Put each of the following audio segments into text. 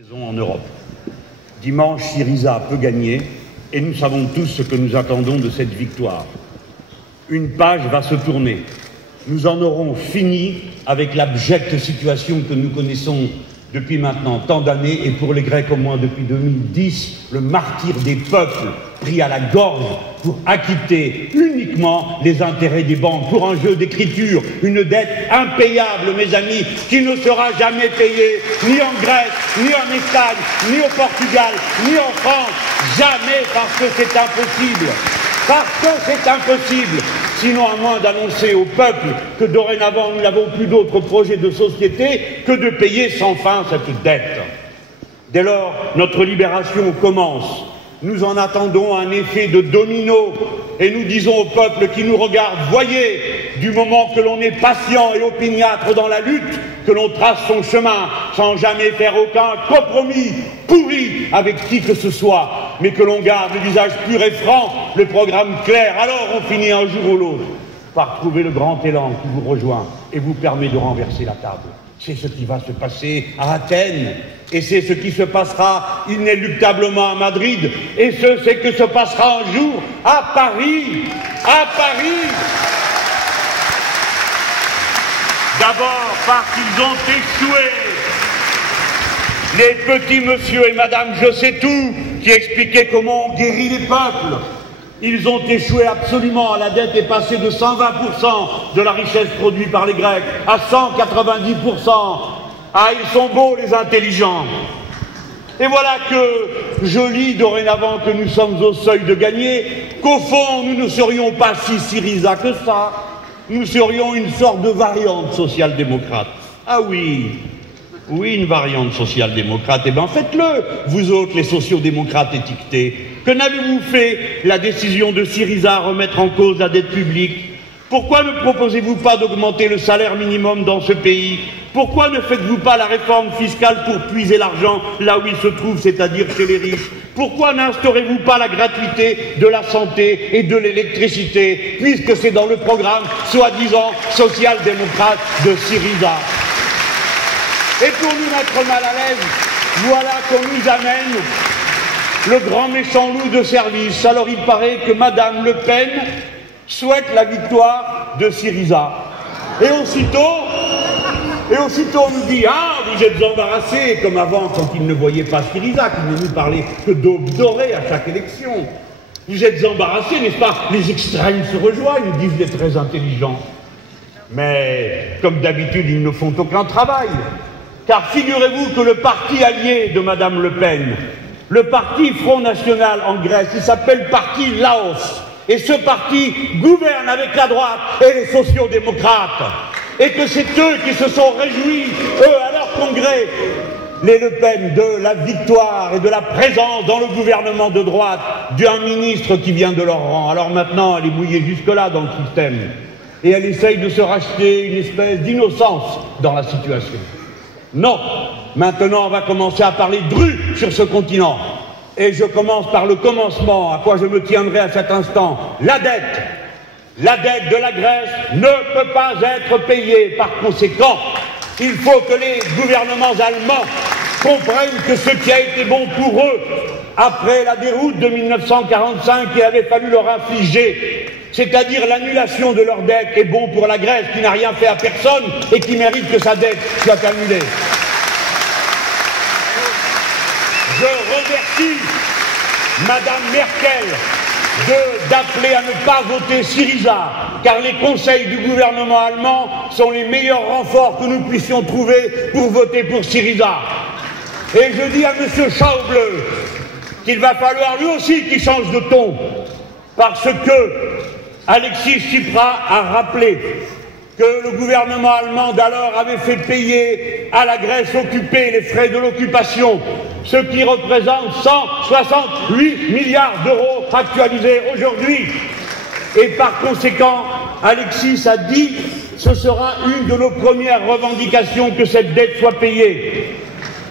Saison en Europe. Dimanche, Syriza peut gagner et nous savons tous ce que nous attendons de cette victoire. Une page va se tourner. Nous en aurons fini avec l'abjecte situation que nous connaissons depuis maintenant tant d'années et pour les Grecs au moins depuis 2010, le martyre des peuples pris à la gorge pour acquitter uniquement les intérêts des banques, pour un jeu d'écriture, une dette impayable, mes amis, qui ne sera jamais payée, ni en Grèce, ni en Espagne, ni au Portugal, ni en France, jamais, parce que c'est impossible. Parce que c'est impossible, sinon à moins d'annoncer au peuple que dorénavant nous n'avons plus d'autres projets de société que de payer sans fin cette dette. Dès lors, notre libération commence. Nous en attendons un effet de domino et nous disons au peuple qui nous regarde, voyez, du moment que l'on est patient et opiniâtre dans la lutte, que l'on trace son chemin sans jamais faire aucun compromis pourri avec qui que ce soit, mais que l'on garde le visage pur et franc, le programme clair, alors on finit un jour ou l'autre par trouver le grand élan qui vous rejoint et vous permet de renverser la table. C'est ce qui va se passer à Athènes, et c'est ce qui se passera inéluctablement à Madrid, et c'est que se passera un jour à Paris. À Paris. D'abord parce qu'ils ont échoué. Les petits monsieur et madame je sais tout qui expliquaient comment on guérit les peuples. Ils ont échoué absolument. La dette est passée de 120% de la richesse produite par les Grecs à 190%. Ah, ils sont beaux les intelligents. Et voilà que je lis dorénavant que nous sommes au seuil de gagner, qu'au fond nous ne serions pas si Syriza que ça. Nous serions une sorte de variante social-démocrate. Ah oui, oui, une variante social-démocrate. Eh bien, faites-le, vous autres, les sociaux-démocrates étiquetés. Que n'avez-vous fait la décision de Syriza à remettre en cause la dette publique? Pourquoi ne proposez-vous pas d'augmenter le salaire minimum dans ce pays? Pourquoi ne faites-vous pas la réforme fiscale pour puiser l'argent là où il se trouve, c'est-à-dire chez les riches? Pourquoi n'instaurez-vous pas la gratuité de la santé et de l'électricité, puisque c'est dans le programme soi-disant social-démocrate de Syriza? Et pour nous mettre mal à l'aise, voilà qu'on nous amène le grand méchant loup de service. Alors il paraît que Madame Le Pen souhaite la victoire de Syriza. Et aussitôt on nous dit « Ah, vous êtes embarrassés », comme avant quand ils ne voyaient pas Syriza, qui ne nous parlait que d'aube dorée à chaque élection. Vous êtes embarrassés, n'est-ce pas? Les extrêmes se rejoignent, disent les très intelligents. Mais, comme d'habitude, ils ne font aucun travail. Car figurez-vous que le parti allié de Madame Le Pen, le parti Front National en Grèce, il s'appelle Parti Laos. Et ce parti gouverne avec la droite et les sociaux-démocrates. Et que c'est eux qui se sont réjouis, eux, à leur congrès, les Le Pen, de la victoire et de la présence dans le gouvernement de droite d'un ministre qui vient de leur rang. Alors maintenant, elle est mouillée jusque-là dans le système. Et elle essaye de se racheter une espèce d'innocence dans la situation. Non, maintenant on va commencer à parler de rue sur ce continent. Et je commence par le commencement, à quoi je me tiendrai à cet instant. La dette. La dette de la Grèce ne peut pas être payée. Par conséquent, il faut que les gouvernements allemands comprennent que ce qui a été bon pour eux, après la déroute de 1945 qu'il avait fallu leur infliger, c'est-à-dire l'annulation de leur dette, est bon pour la Grèce qui n'a rien fait à personne et qui mérite que sa dette soit annulée. Je remercie Madame Merkel d'appeler à ne pas voter Syriza, car les conseils du gouvernement allemand sont les meilleurs renforts que nous puissions trouver pour voter pour Syriza. Et je dis à M. Schäuble qu'il va falloir lui aussi qu'il change de ton, parce que Alexis Tsipras a rappelé que le gouvernement allemand d'alors avait fait payer à la Grèce occupée les frais de l'occupation, ce qui représente 168 milliards d'euros actualisés aujourd'hui. Et par conséquent, Alexis a dit que ce sera une de nos premières revendications que cette dette soit payée.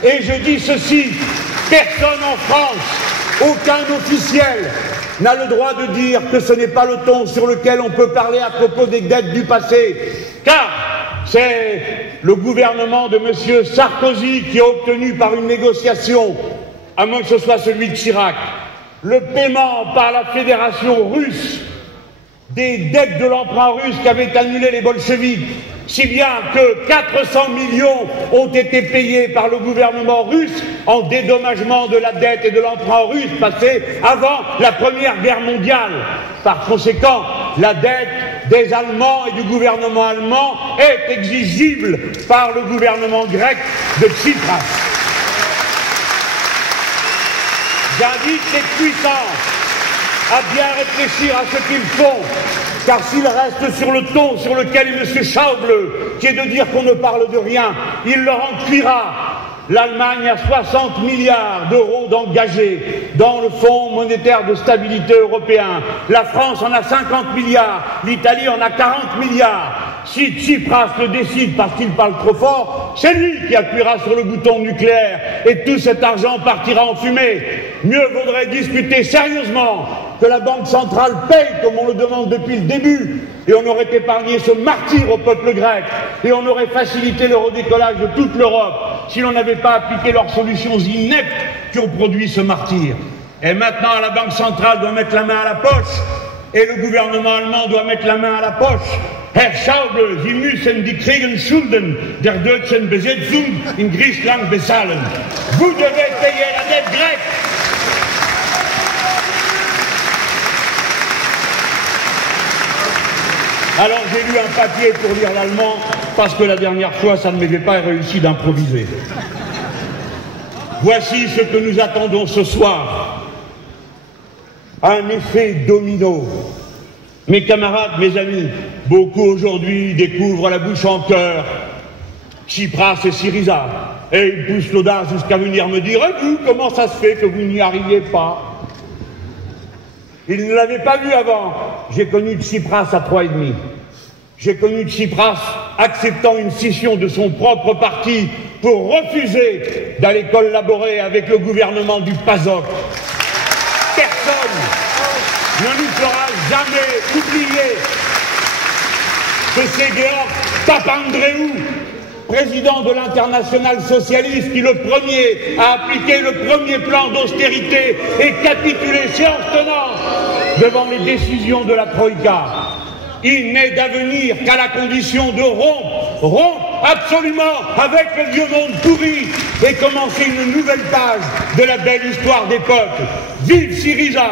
Et je dis ceci, personne en France, aucun officiel, n'a le droit de dire que ce n'est pas le ton sur lequel on peut parler à propos des dettes du passé. Car c'est le gouvernement de M. Sarkozy qui a obtenu par une négociation, à moins que ce soit celui de Chirac, le paiement par la Fédération russe des dettes de l'emprunt russe qu'avaient annulé les bolcheviks, si bien que 400 millions ont été payés par le gouvernement russe en dédommagement de la dette et de l'emprunt russe passé avant la Première Guerre mondiale. Par conséquent, la dette des Allemands et du gouvernement allemand est exigible par le gouvernement grec de Tsipras. J'invite les puissances à bien réfléchir à ce qu'ils font, car s'ils restent sur le ton sur lequel est M. Schäuble, qui est de dire qu'on ne parle de rien, il leur en cuira. L'Allemagne a 60 milliards d'euros d'engagés dans le Fonds monétaire de stabilité européen. La France en a 50 milliards, l'Italie en a 40 milliards. Si Tsipras le décide parce qu'il parle trop fort, c'est lui qui appuiera sur le bouton nucléaire et tout cet argent partira en fumée. Mieux vaudrait discuter sérieusement que la Banque centrale paye comme on le demande depuis le début, et on aurait épargné ce martyre au peuple grec, et on aurait facilité le redécollage de toute l'Europe si l'on n'avait pas appliqué leurs solutions ineptes qui ont produit ce martyre. Et maintenant, la Banque centrale doit mettre la main à la poche, et le gouvernement allemand doit mettre la main à la poche. Herr Schäuble, Sie müssen die Kriegsschulden der deutschen Besetzung in Griechenland bezahlen. Vous devez payer la dette grecque. Alors j'ai lu un papier pour lire l'allemand, parce que la dernière fois ça ne m'avait pas réussi d'improviser. Voici ce que nous attendons ce soir. Un effet domino. Mes camarades, mes amis, beaucoup aujourd'hui découvrent la bouche en cœur Tsipras et Syriza, et ils poussent l'audace jusqu'à venir me dire « Et vous, comment ça se fait que vous n'y arriviez pas ?» Ils ne l'avaient pas vu avant. J'ai connu Tsipras à 3,5. J'ai connu Tsipras acceptant une scission de son propre parti pour refuser d'aller collaborer avec le gouvernement du PASOK. Personne ne nous fera jamais oublier que c'est Georg Papandreou, président de l'Internationale socialiste, qui le premier a appliqué le premier plan d'austérité et capitulé séance tenante devant les décisions de la Troïka. Il n'est d'avenir qu'à la condition de rompre absolument avec le vieux monde pourri et commencer une nouvelle page de la belle histoire des peuples. Vive Syriza!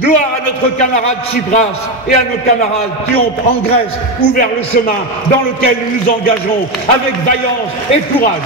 Gloire à notre camarade Tsipras et à nos camarades qui ont en Grèce ouvert le chemin dans lequel nous nous engageons avec vaillance et courage.